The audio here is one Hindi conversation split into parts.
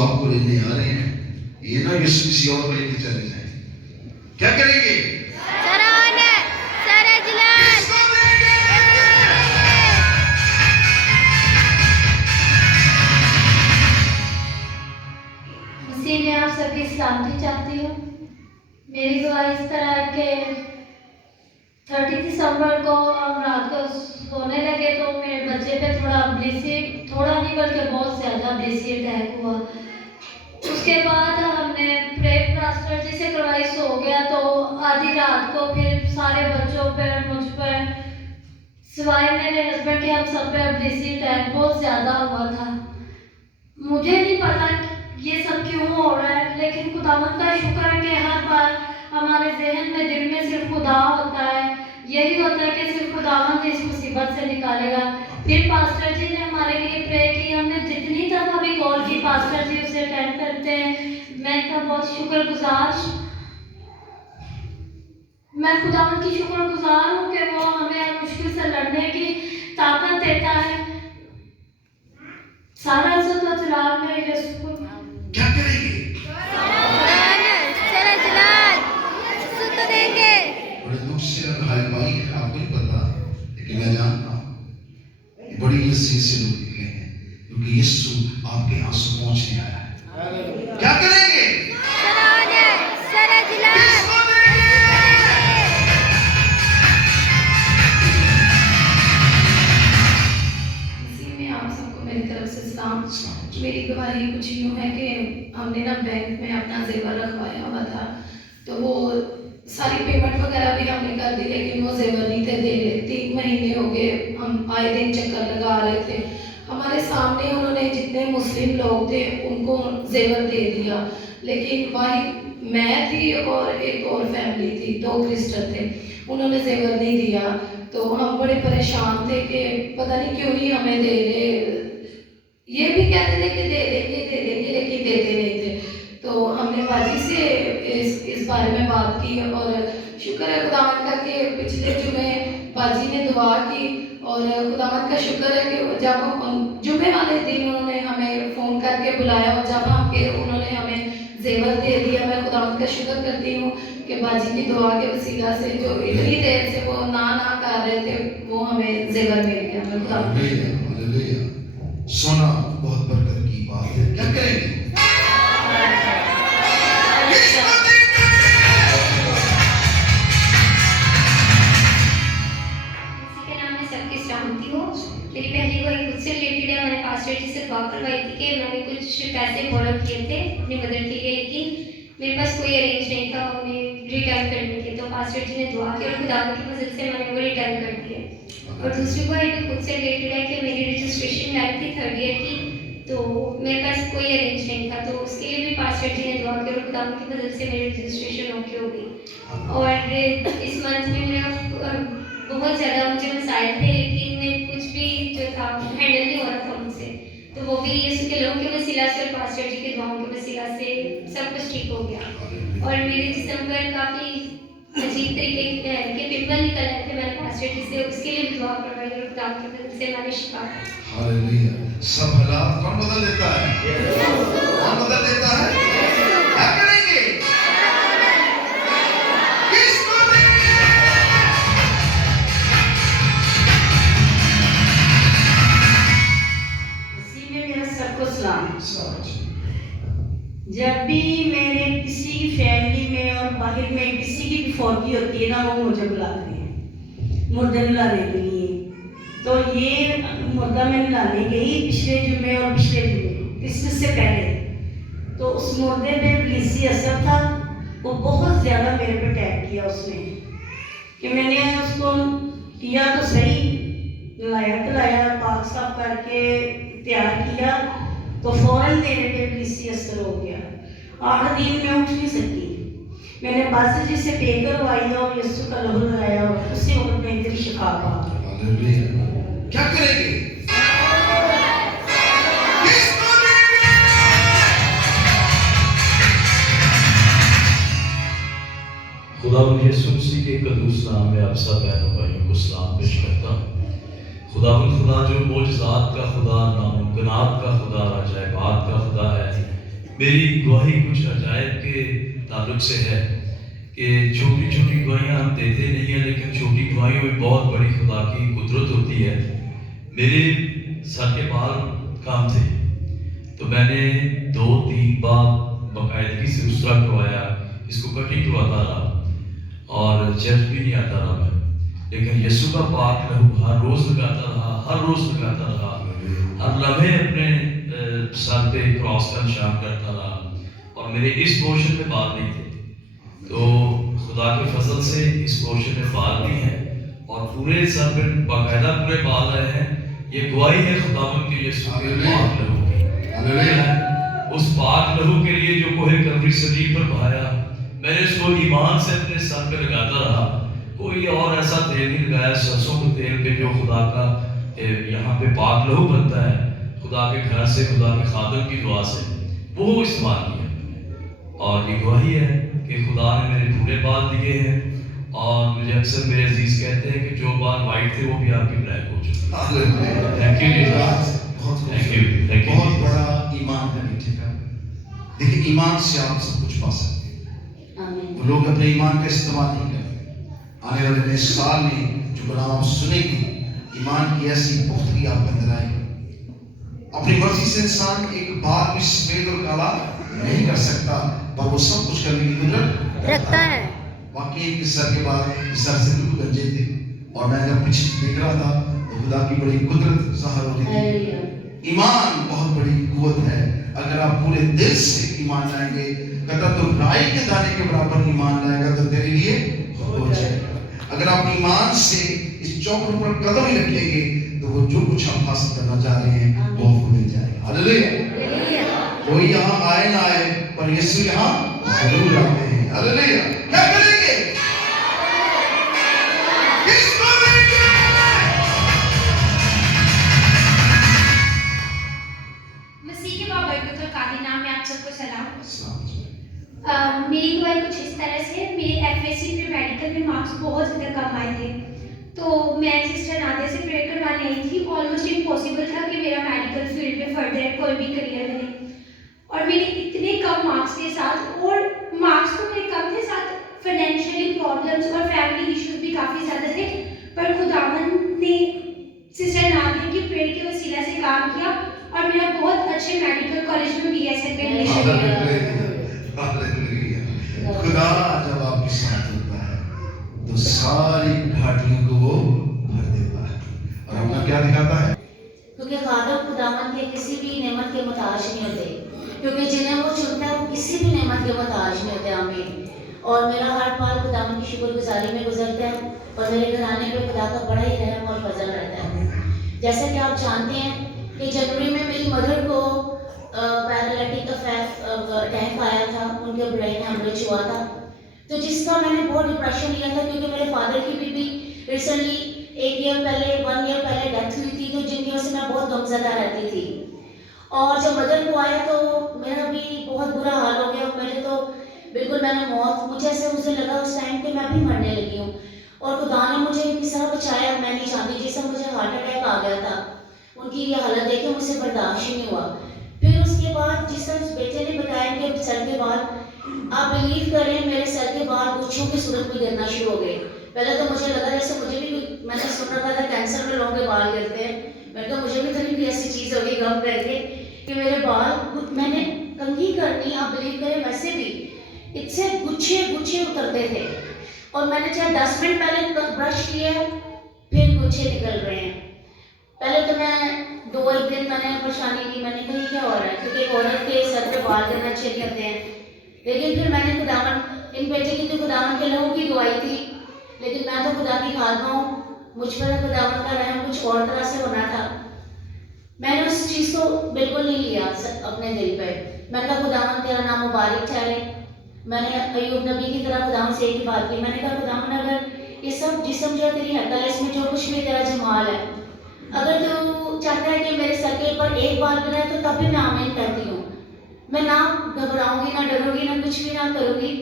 आपको लेने आ रहे हैं, ये ना यीशु किसी और को लेके चले जाए, क्या करेंगे? मसीह में आप सबकी सलामती चाहती हूँ। मेरी दुआ इस तरह है कि 30 दिसंबर को हम रात को सोने लगे तो मेरे बच्चे पे थोड़ा नहीं बल्कि बहुत ज़्यादा ब्लिसी अटैक हुआ। उसके बाद हमने प्रे प्लास्टर जी से करवाई, सो गया तो आधी रात को फिर सारे बच्चों पर, मुझ पर, सिवाय मेरे हस्बैंड के, हम सब पे ब्लिसी अटैक बहुत ज़्यादा हुआ था। मुझे नहीं पता ये सब क्यों हो रहा है, लेकिन खुदावंद का शुक्र है कि हर बार हमारे जहन में, दिल में सिर्फ खुदा होता है। यही होता है कि सिर्फ खुदावंद इस मुसीबत से निकालेगा। फिर पास्टर जी ने हमारे लिए प्रे की, हमने जितनी दफ़ा भी कॉल की पास्टर जी उसे अटेंड करते हैं। मैं इनका बहुत शुक्रगुजार, मैं खुदावंद की शुक्रगुजार हूँ कि वो हमें मुश्किल से लड़ने की ताकत देता है। सारा इज्जत और जलाल मेरे यीशु को। क्या करेंगे? बड़े दुख से हाय भाई, आपको नहीं पता, लेकिन मैं जानता हूँ बड़ी यीशु से लोग निकले हैं, क्योंकि यीशु आपके आंसू पहुंचने आया है। क्या करेंगे? मेरी गवाही कुछ यूँ है कि हमने ना बैंक में अपना जेवर रखवाया हुआ था, तो वो सारी पेमेंट वगैरह भी हमने कर दी, लेकिन वो जेवर नहीं थे दे रहे। 3 महीने हो गए, हम आए दिन चक्कर लगा रहे थे। हमारे सामने उन्होंने जितने मुस्लिम लोग थे उनको जेवर दे दिया, लेकिन वही मैं थी और एक और फैमिली थी, 2 क्रिश्चियन थे, उन्होंने जेवर नहीं दिया। तो हम बड़े परेशान थे कि पता नहीं क्यों नहीं हमें दे रहे। ये भी कहते थे कि दे देंगे, लेकिन देते नहीं थे। तो हमने बाजी से इस बारे में बात की, और शुक्र है खुदावंद का कि पिछले जुमे बाजी ने दुआ की, और खुदावंद का शुक्र है कि जब जुमे वाले दिन उन्होंने हमें फ़ोन करके बुलाया और जब उन्होंने हमें जेवर दे दिया। मैं खुदावंद का शुक्र करती हूँ कि बाजी की दुआ के वसीला से, जो इतनी देर से वो ना कर रहे थे, वो हमें जेवर मिल गया। मैं खुदावंद सोना बहुत बरकत की बात है। क्या करेंगे? मेरी पहली वही खुद से रिलेटेड है। मैंने पास्टर जी से दुआ करवाई थी कि मैंने कुछ पैसे बोरो किए थे अपनी मदद के लिए, लेकिन मेरे पास कोई अरेंज नहीं था उन्हें रिटर्न करने के। तो पास्टर जी ने दुआ की और खुदा की मदद से मैंने वो रिटर्न कर दिए। और दूसरी वही भी खुद से रिलेटेड है कि मेरी रजिस्ट्रेशन मैरिज थी 3rd ईयर की, तो मेरे पास कोई अरेंज नहीं था, तो उसके लिए भी पास्टर जी ने दुआ की और खुदा की मदद से मेरी रजिस्ट्रेशन ओके हो गई। और इस मंथ में मेरा बहुत ज़्यादा मुझे मसाइल थे, लेकिन कुछ भी जो था हैंडल नहीं हो रहा था मुझसे, तो वो भी यीशु के लोगों के वसीला से और पास्टर जी के दुआओं के वसीला से सब कुछ ठीक हो गया। और मेरे जिस्म पर काफ़ी अजीब तरीके के पिंपल निकल आए थे। मैंने पास्टर जी से उसके लिए भी दुआ करवाई और खुदा की मदद से मैंने शिफा पाई। हालेलुया। सब हालात कौन बदल देता है? कौन बदल देता है? क्या करेंगे? किसको देंगे? मसीह में मेरा सबको सलाम। जब भी मेरे किसी फैमिली में और बाहर में किसी की भी फौजी होती है ना, वो मुझे बुलाते हैं मुर्दा लाने के लिए। तो ये मुर्दा मैं लाने गई पिछले जुमे और पिछले जुमे क्रिसमस से पहले, तो उस मुर्दे पे ब्लिसी असर था। वो बहुत ज़्यादा मेरे पे अटैक किया उसने, कि मैंने उसको किया तो सही, लाया पाक साफ करके तैयार किया, तो फ़ौरन मेरे पे ब्लिसी असर हो गया। 8 दिन में उठ नहीं सकी। मैंने पास्टर जी से पे करवाई और यीशु का लहू लगाया और उसी वक्त में तेरी शिफा पा गई। क्या करेंगे? खुदावंद यीशु मसीह के कदूस नाम में आप सब बहनों भाइयों को सलाम पेश करता हूँ। खुदावंद खुदा जो मोजज़ात का खुदा, नामुमकिनात का खुदा, अजायबात का खुदा है, मेरी गवाही कुछ अजायब के ताल्लुक से है कि छोटी छोटी गवाहियाँ हम देते नहीं हैं, लेकिन छोटी गवाहियों में बहुत बड़ी खुदा की कुदरत होती है। मेरे सर के बाल काम थे, तो मैंने 2-3 बार बाकायदगी से उसरा करवाया, इसको कटिंग करवाता रहा और चर्च भी नहीं आता रहा मैं, लेकिन यीशु का पाक लहू हर रोज़ लगाता रहा, हर रोज़ लगाता रहा, हर लम्हे अपने सर पे क्रॉस का निशान करता रहा, और मेरे इस पोर्शन में बाल नहीं थे, तो खुदा के फजल से इस पोर्शन में बाल भी हैं और पूरे सर पे बाकायदा पूरे बाल आए हैं। ये गवाही है खुदावंद के यीशु के पाक लहू की। उस पाक लहू के लिए जो कोहे कलवरी सलीब पर बहाया, मैंने उसको ईमान से अपने सर पे लगाता रहा। कोई और ऐसा तेल नहीं लगाया, सरसों के तेल पे जो खुदा का यहाँ पे पाक लहू बनता है, खुदा के घर से, खुदा के खादम की दुआ से, वो इस्तेमाल किया। और ये गवाही है कि खुदा ने मेरे पूरे बाल दिए हैं, और मुझे अक्सर मेरे अजीज कहते हैं कि जो बाल वाइट थे वो भी आपके ब्लैक हो चुके हैं। Thank you Jesus, thank you. बहुत बड़ा ईमान है बेटे का। देखिए, ईमान से आप सब कुछ पा सकते हैं। वो लोग अपने ईमान का इस्तेमाल नहीं करते। आने वाले नए साल में जो कलाम आप सुनेंगे, ईमान की ऐसी पुख्तगी आपके अंदर आएगी। अपनी मर्जी से इंसान एक बार भी सफेद और काला नहीं कर सकता, पर वो सब कुछ करने की कुदरत रखता है। वाकई के सर के बाल सर से बिल्कुल गंजे थे, और मैं जब पीछे देख रहा था तो खुदा की बड़ी कुदरत ज़ाहिर हो रही थी। ईमान बहुत बड़ी कुव्वत है। अगर आप पूरे दिल से ईमान लाएंगे, कहता तो राई के दाने के बराबर ईमान लाएगा तो तेरे लिए हो जाएगा। अगर आप ईमान से इस चौखट पर कदम ही रखेंगे तो वो जो कुछ आप हासिल करना चाह रहे हैं वो आपको मिल जाएगा। हालेलुया। कोई यहाँ आए ना आए, पर यीशु यहाँ जरूर आते हैं। हालेलुया। क्या करेंगे? किसको देंगे? मसीह के बाबरकत और कादी नाम में आप सबको सलाम। मेरी गवाही कुछ इस तरह से, मेरे एफएससी प्री मेडिकल में मार्क्स बहुत ज़्यादा कम आए थे, तो मैं सिस्टर नादिया से प्रेयर करवाने आई थी। ऑलमोस्ट इम्पॉसिबल था कि मेरा मेडिकल फील्ड में फर्दर कोई भी करियर बने, और मेरे इतने कम मार्क्स के साथ, और मार्क्स तो मेरे कम थे, साथ फाइनेंशियली प्रॉब्लम्स और फैमिली इश्यूज भी काफ़ी ज़्यादा थे, पर खुदावंद ने सिस्टर नादिया की प्रेयर के वसीला से काम किया और मेरा बहुत अच्छे मेडिकल कॉलेज में BSc एडमिशन लिया। खुदा जब आपके साथ होता है तो सारी घाटियों को वो भर देता है और अपना क्या दिखाता है, क्योंकि खादम खुदावंद के किसी भी नेमत के मुताज नहीं होते, क्योंकि जिन्हें वो चुनता है वो किसी भी नेमत के मुताज नहीं होते। आमीन। और मेरा हर पल खुदावंद की शुक्रगुजारी में गुजरता है, और मेरे घराने पे खुदा का बड़ा ही रहम और फजल रहता है। जैसा कि आप जानते हैं कि जनवरी में मेरी मदर को पैरालिटिक अटैक आया था, उनके ब्रेन हेमरेज हुआ था, तो जिसका मैंने बहुत डिप्रेशन लिया था, क्योंकि मेरे फादर की भी रिसेंटली 1 ईयर पहले डेथ हुई थी, तो जिनकी वजह से मैं बहुत गमज़दा रहती थी। और जब मदर को आया तो मेरा भी बहुत बुरा हाल हो गया। मैंने तो बिल्कुल मुझे ऐसे मुझे लगा उस टाइम पे मैं भी मरने लगी हूँ, और खुदा ने मुझे किस तरह बचाया मैं नहीं जानती। जैसे मुझे हार्ट अटैक आ गया था, उनकी ये हालत देखे मुझसे बर्दाश्त ही नहीं हुआ। फिर उसके बाद जिस तरह बेटे ने बताया कि सर के बाल, आप बिलीव करें मेरे सर के बाल गुच्छों की सूरत में गिरना शुरू हो गए। पहले तो मुझे लगा जैसे मुझे भी, मैंने सुन रखा था कैंसर में लोगों के बाल गिरते हैं, मैंने कहा मुझे भी थोड़ी भी ऐसी चीज़ होगी गम करके कि मेरे बाल, मैंने कंघी करनी, आप बिलीव करें वैसे भी इससे गुच्छे उतरते थे, और मैंने चाहे 10 मिनट पहले ब्रश किया फिर गुच्छे निकल रहे हैं। पहले तो मैं 2-1 दिन मैंने परेशानी की, मैंने कहा क्या हो रहा है, क्योंकि एक औरत के सर पे बाल गिरना अच्छे नहीं होते हैं। लेकिन फिर मैंने खुदावन, इन बेटे की तो खुदावन के लहू की दुआई थी, लेकिन मैं तो खुदा की खादमा हूँ, मुझ पर खुदावन का रहम कुछ और तरह से होना था। मैंने उस चीज़ को बिल्कुल नहीं लिया अपने दिल पे। मैंने कहा खुदावन तेरा नाम मुबारक ठहरे। मैंने अय्यूब नबी की तरह खुदावन से एक ही बात की, मैंने कहा खुदावन अगर ये सब जिस्म जो तेरी हकल है, इसमें जो कुछ भी तेरा जमाल है, अगर तू चाहता है कि मेरे सर के ऊपर एक बाल गिरा है तो तब भी मैं आमीन कहती हूँ। मैं ना घबराऊंगी, ना डरूंगी, ना कुछ भी ना करूँगी,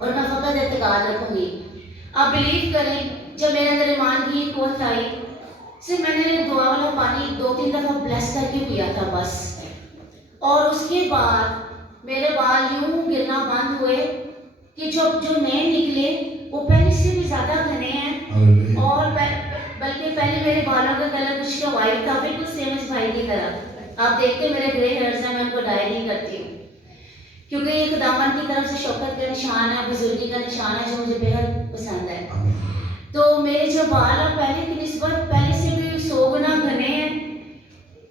और मैं फ़कत एतकाद रखूँगी। आप बिलीव करें, जब मेरे अंदर ईमान की कुव्वत आई, सिर्फ मैंने दुआ वाला पानी 2-3 दफ़ा ब्लेस करके पिया था बस, और उसके बाद मेरे बाल यूं गिरना बंद हुए कि जो नए निकले वो पहले से भी ज़्यादा घने हैं। हालेलुया। और बल्कि पहले मेरे बालों का कलर कुछ का वाइट था, बिल्कुल सेम इस भाई की तरह। आप देखते मेरे ग्रे हेयर्स हैं, मैं उनको डाई नहीं करती हूँ क्योंकि ये खुदावन की तरफ से शौकत का निशान है, बुजुर्गी का निशान है, जो मुझे बेहद पसंद है। तो मेरे जो बाल हैं पहले की निस्बत पहले से भी 100 गुना घने हैं,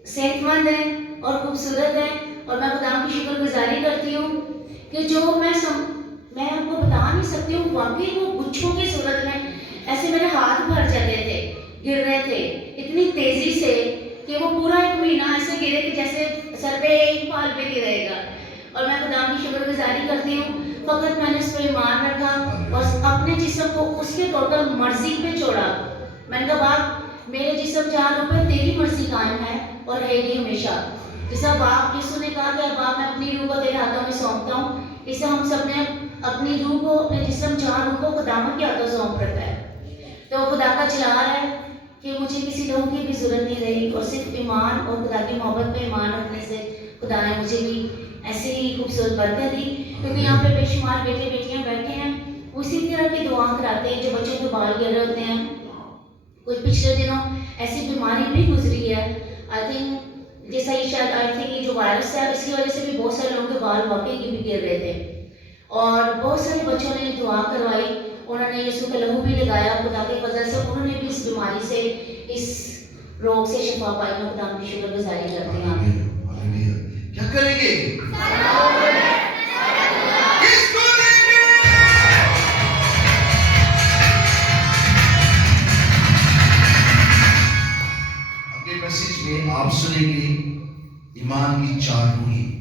सेहतमंद हैं और खूबसूरत हैं। और मैं खुदावन की शुक्रगुजारी करती हूँ कि जो मैं आपको बता नहीं सकती हूँ, वाकई वो गुच्छों की सूरत में ऐसे मेरे हाथ भर जाते थे, गिर रहे थे इतनी तेजी से कि वो पूरा 1 महीना ऐसे गिरे कि जैसे सर पे एक बाल पे गिरेगा। और मैं खुदावन की शुक्रगुजारी करती हूँ, फकत मैंने उस पर ईमान रखा और अपने जिस्म को उसके टोटल मर्जी पे छोड़ा। मैंने कहा बाप मेरे जिस्म 4 रुपए तेरी मर्जी कायम है और रहेगी हमेशा। जैसा बाप यीशु ने कहा कि बाप मैं अपनी रूह को तेरे हाथों में सौंपता हूँ, इसे हम सब ने अपनी रूह को, अपने जिस्म 4 रूह को खुदावन के हाथों सौंप रखा है। तो खुदा का जलाल है कि मुझे किसी लोगों की भी जरूरत नहीं रही और सिर्फ ईमान और खुदा की मोहब्बत पे ईमान रखने से खुदा ने मुझे भी ऐसे ही खूबसूरत बरकत दी। क्योंकि यहाँ पे बेशुमार बेटे बेटियाँ बैठे हैं, उसी तरह की दुआ कराते हैं जो बच्चों के बाल गिर रहे होते हैं। कुछ पिछले दिनों ऐसी बीमारी भी गुजरी है, आई थिंक जैसा ये शायद आई थिंक ये जो वायरस है इसकी वजह से भी बहुत सारे लोगों के बाल वाकई भी गिर रहे थे। और बहुत सारे बच्चों ने दुआ करवाई, उन्होंने यीशु का लहू भी लगाया, खुदा के फजल से उन्होंने भी इस बीमारी से, इस रोग से शिफा पाई। मैं खुदा की शुक्रगुजारी करती हूँ। हालेलुया। क्या करेंगे? किसको देंगे? अगले मैसेज में आप सुनेंगे ईमान की 4 रूहें।